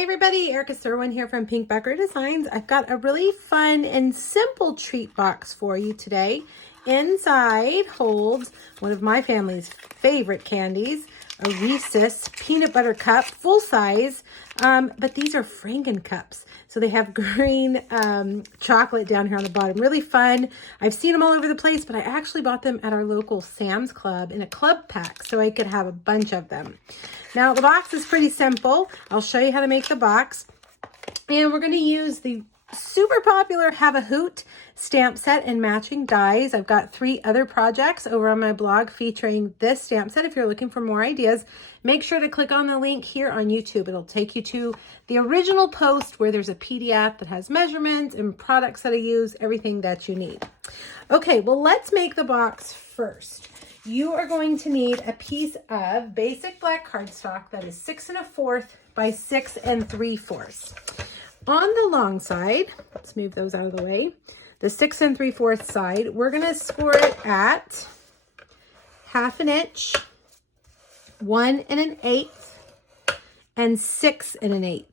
Hey everybody, Erica Serwin here from Pink Backer Designs. I've got a really fun and simple treat box for you today. Inside holds one of my family's favorite candies, a Reese's peanut butter cup, full size, but these are Franken cups. So they have green chocolate down here on the bottom. Really fun. I've seen them all over the place, but I actually bought them at our local Sam's Club in a club pack so I could have a bunch of them. Now the box is pretty simple. I'll show you how to make the box. And we're going to use the super popular Have a Hoot stamp set and matching dies. I've got 3 other projects over on my blog featuring this stamp set. If you're looking for more ideas, make sure to click on the link here on YouTube. It'll take you to the original post where there's a PDF that has measurements and products that I use, everything that you need. Okay, well, let's make the box first. You are going to need a piece of basic black cardstock that is 6 1/4 by 6 3/4. On the long side, let's move those out of the way, the 6 3/4 side, we're going to score it at 1/2 inch, 1 1/8, and 6 1/8.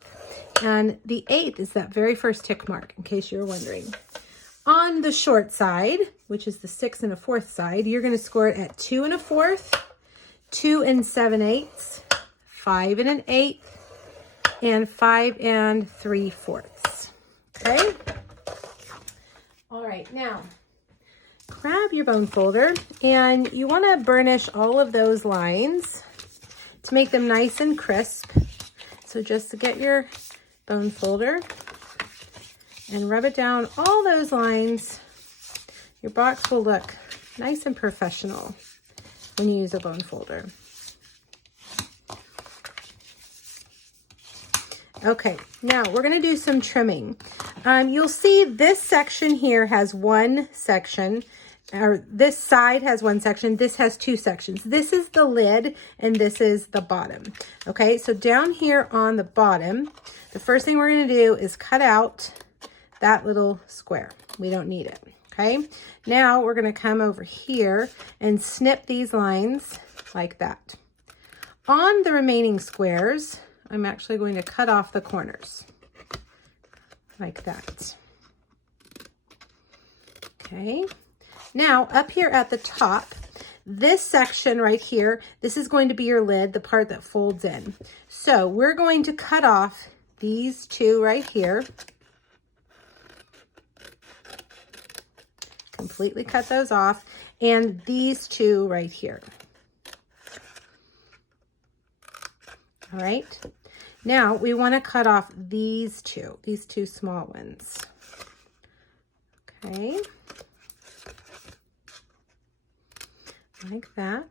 And the 1/8 is that very first tick mark, in case you're wondering. On the short side, which is the 6 1/4 side, you're going to score it at 2 1/4, 2 7/8, 5 1/8, and 5 3/4. Okay. All right. Now, grab your bone folder, and you want to burnish all of those lines to make them nice and crisp. So just to get your bone folder and rub it down all those lines. Your box will look nice and professional when you use a bone folder. Okay, now we're going to do some trimming. You'll see this section here has one section, or this side has one section. This has 2 sections. This is the lid and this is the bottom. Okay, so down here on the bottom, the first thing we're going to do is cut out that little square. We don't need it. Okay, now we're going to come over here and snip these lines like that. On the remaining squares, I'm actually going to cut off the corners like that. Okay, now up here at the top, this section right here, this is going to be your lid, the part that folds in. So we're going to cut off these 2 right here. Completely cut those off, and these 2 right here. All right, now we want to cut off these 2 small ones. Okay, like that.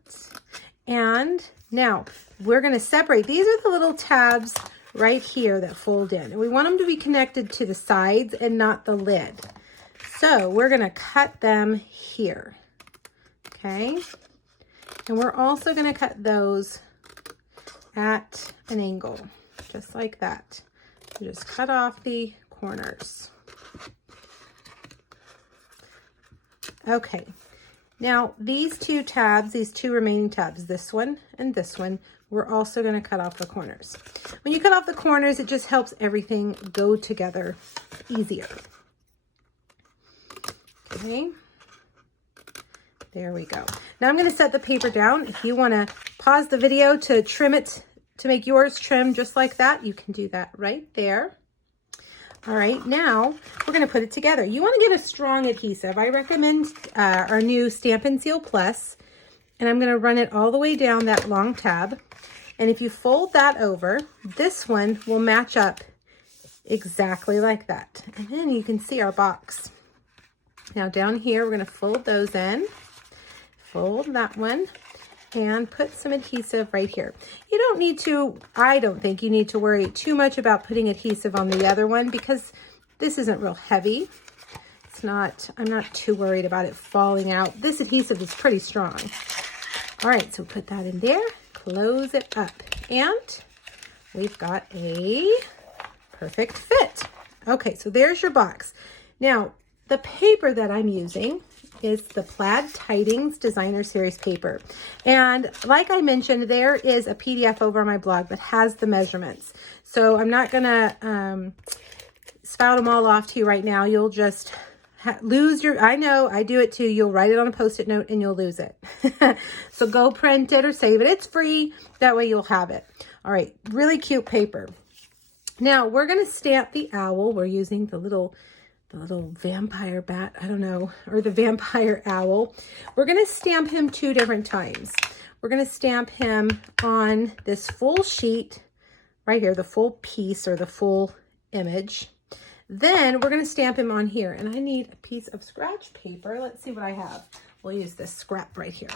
And now we're going to separate. These are the little tabs right here that fold in, and we want them to be connected to the sides and not the lid. So we're going to cut them here. Okay, and we're also going to cut those at an angle, just like that. You just cut off the corners. Okay, now these 2 tabs, these 2 remaining tabs, this one and this one, we're also going to cut off the corners. When you cut off the corners, it just helps everything go together easier. Okay, there we go. Now I'm going to set the paper down. If you want to pause the video to trim it, to make yours trim just like that, you can do that right there. All right, now we're going to put it together. You want to get a strong adhesive. I recommend our new Stampin' Seal Plus, and I'm going to run it all the way down that long tab. And if you fold that over, this one will match up exactly like that. And then you can see our box. Now down here, we're going to fold those in, fold that one, and put some adhesive right here. You don't need to, I don't think you need to worry too much about putting adhesive on the other one because this isn't real heavy. It's not, I'm not too worried about it falling out. This adhesive is pretty strong. All right, so put that in there, close it up, and we've got a perfect fit. Okay, so there's your box. Now, the paper that I'm using is the Plaid Tidings Designer Series paper. And like I mentioned, there is a PDF over on my blog that has the measurements. So I'm not gonna spout them all off to you right now. You'll just lose your, I know, I do it too. You'll write it on a Post-it note and you'll lose it. So go print it or save it. It's free. That way you'll have it. All right, really cute paper. Now we're gonna stamp the owl. We're using the little vampire bat, I don't know, or the vampire owl. We're going to stamp him 2 different times. We're going to stamp him on this full sheet right here, the full piece or the full image. Then we're going to stamp him on here, and I need a piece of scratch paper. Let's see what I have. We'll use this scrap right here.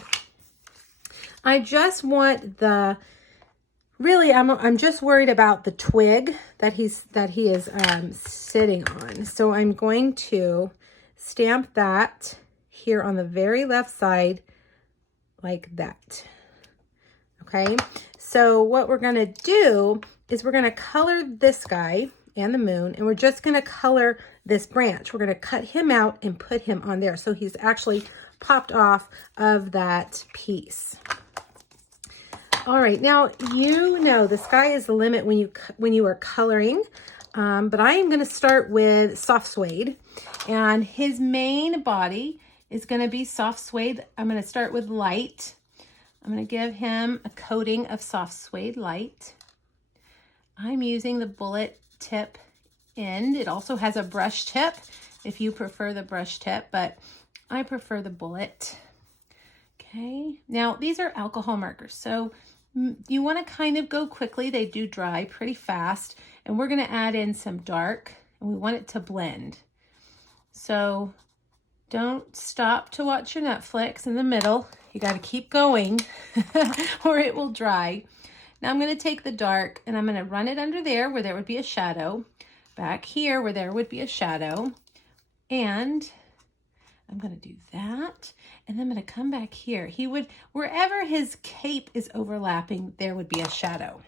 I just want the, really, I'm just worried about the twig that he is sitting on. So I'm going to stamp that here on the very left side like that. Okay, so what we're going to do is we're going to color this guy and the moon, and we're just going to color this branch. We're going to cut him out and put him on there. So he's actually popped off of that piece. All right, now you know the sky is the limit when you are coloring, but I am going to start with soft suede, and his main body is going to be soft suede. I'm going to start with light. I'm going to give him a coating of soft suede light. I'm using the bullet tip end. It also has a brush tip if you prefer the brush tip, but I prefer the bullet. Okay, now these are alcohol markers, so you want to kind of go quickly. They do dry pretty fast, and we're going to add in some dark, and we want it to blend. So don't stop to watch your Netflix in the middle. You got to keep going or it will dry. Now I'm going to take the dark and I'm going to run it under there where there would be a shadow, back here where there would be a shadow, and I'm going to do that, and then I'm going to come back here. He would, wherever his cape is overlapping, there would be a shadow.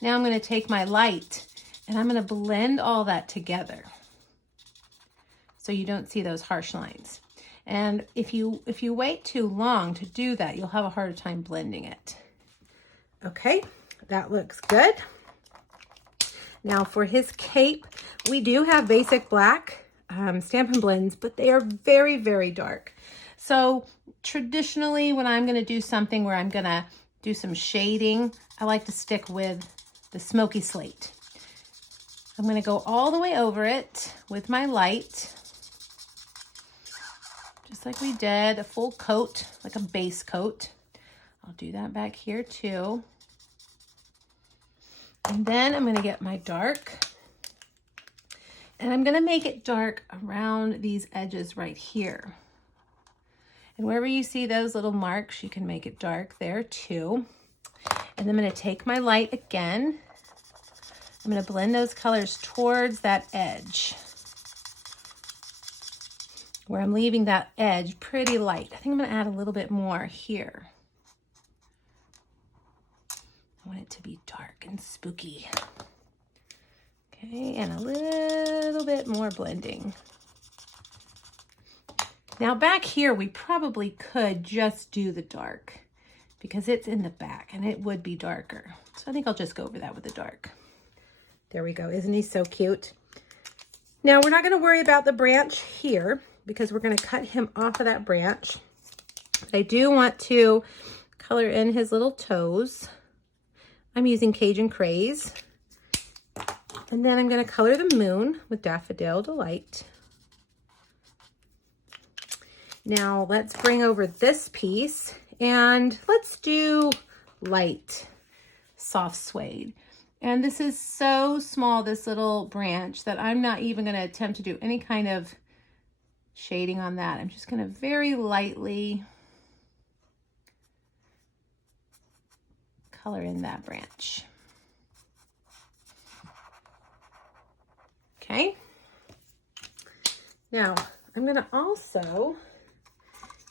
Now I'm going to take my light and I'm going to blend all that together so you don't see those harsh lines. And if you wait too long to do that, you'll have a harder time blending it. Okay, that looks good. Now for his cape, we do have basic black Stampin' Blends, but they are very, very dark. So traditionally, when I'm going to do something where I'm going to do some shading, I like to stick with the smoky slate. I'm going to go all the way over it with my light, just like we did, a full coat, like a base coat. I'll do that back here too. And then I'm going to get my dark. And I'm going to make it dark around these edges right here. And wherever you see those little marks, you can make it dark there too. And then I'm going to take my light again. I'm going to blend those colors towards that edge, where I'm leaving that edge pretty light. I think I'm going to add a little bit more here. I want it to be dark and spooky. Okay, and a little bit more blending. Now back here, we probably could just do the dark because it's in the back and it would be darker. So I think I'll just go over that with the dark. There we go. Isn't he so cute? Now we're not going to worry about the branch here because we're going to cut him off of that branch. But I do want to color in his little toes. I'm using Cajun Craze. And then I'm going to color the moon with Daffodil Delight. Now let's bring over this piece and let's do light soft suede. And this is so small, this little branch, that I'm not even going to attempt to do any kind of shading on that. I'm just going to very lightly color in that branch. Okay, now I'm going to also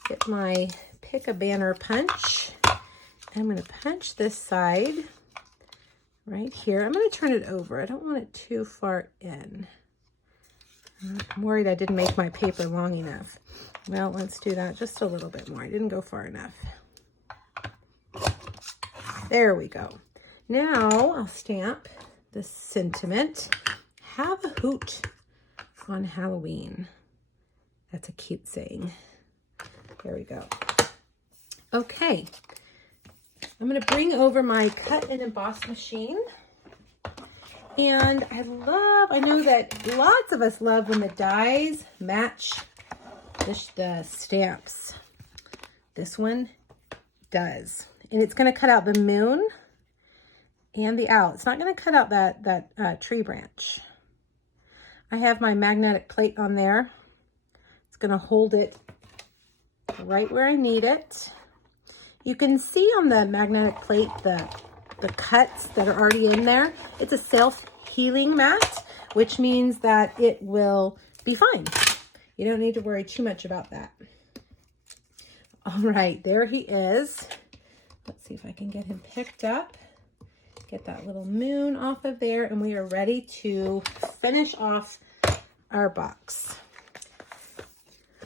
get my pick a banner punch. I'm going to punch this side right here. I'm going to turn it over. I don't want it too far in. I'm worried I didn't make my paper long enough. Well, let's do that just a little bit more. I didn't go far enough. There we go. Now I'll stamp the sentiment, have a hoot on Halloween. That's a cute saying. There we go. Okay. I'm going to bring over my cut and emboss machine. And I know that lots of us love when the dies match the stamps. This one does. And it's going to cut out the moon and the owl. It's not going to cut out that tree branch. I have my magnetic plate on there. It's going to hold it right where I need it. You can see on the magnetic plate the cuts that are already in there. It's a self-healing mat, which means that it will be fine. You don't need to worry too much about that. All right, there he is. Let's see if I can get him picked up. Get that little moon off of there, and we are ready to finish off our box.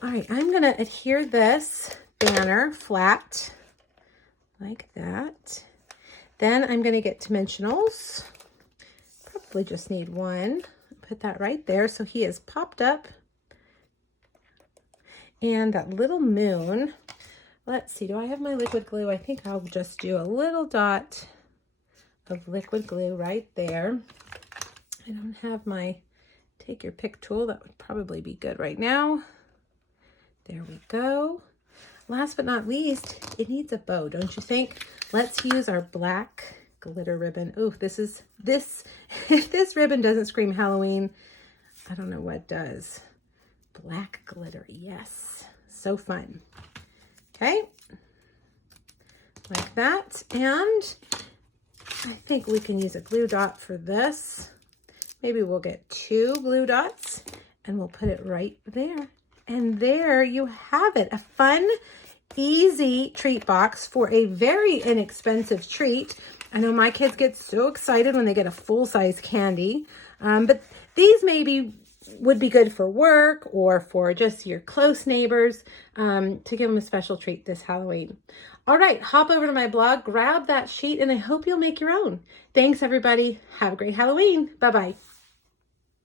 All right, I'm going to adhere this banner flat like that. Then I'm going to get dimensionals. Probably just need one. Put that right there so he is popped up. And that little moon. Let's see, do I have my liquid glue? I think I'll just do a little dot of liquid glue right there. I don't have my take your pick tool. That would probably be good right now. There we go. Last but not least, it needs a bow, don't you think? Let's use our black glitter ribbon. Ooh, if this ribbon doesn't scream Halloween, I don't know what does. Black glitter, yes. So fun. Okay, like that. And I think we can use a glue dot for this. Maybe we'll get 2 glue dots and we'll put it right there. And there you have it, a fun, easy treat box for a very inexpensive treat. I know my kids get so excited when they get a full-size candy, but these would be good for work or for just your close neighbors to give them a special treat this Halloween. All right, hop over to my blog, grab that sheet, and I hope you'll make your own. Thanks, everybody. Have a great Halloween. Bye-bye.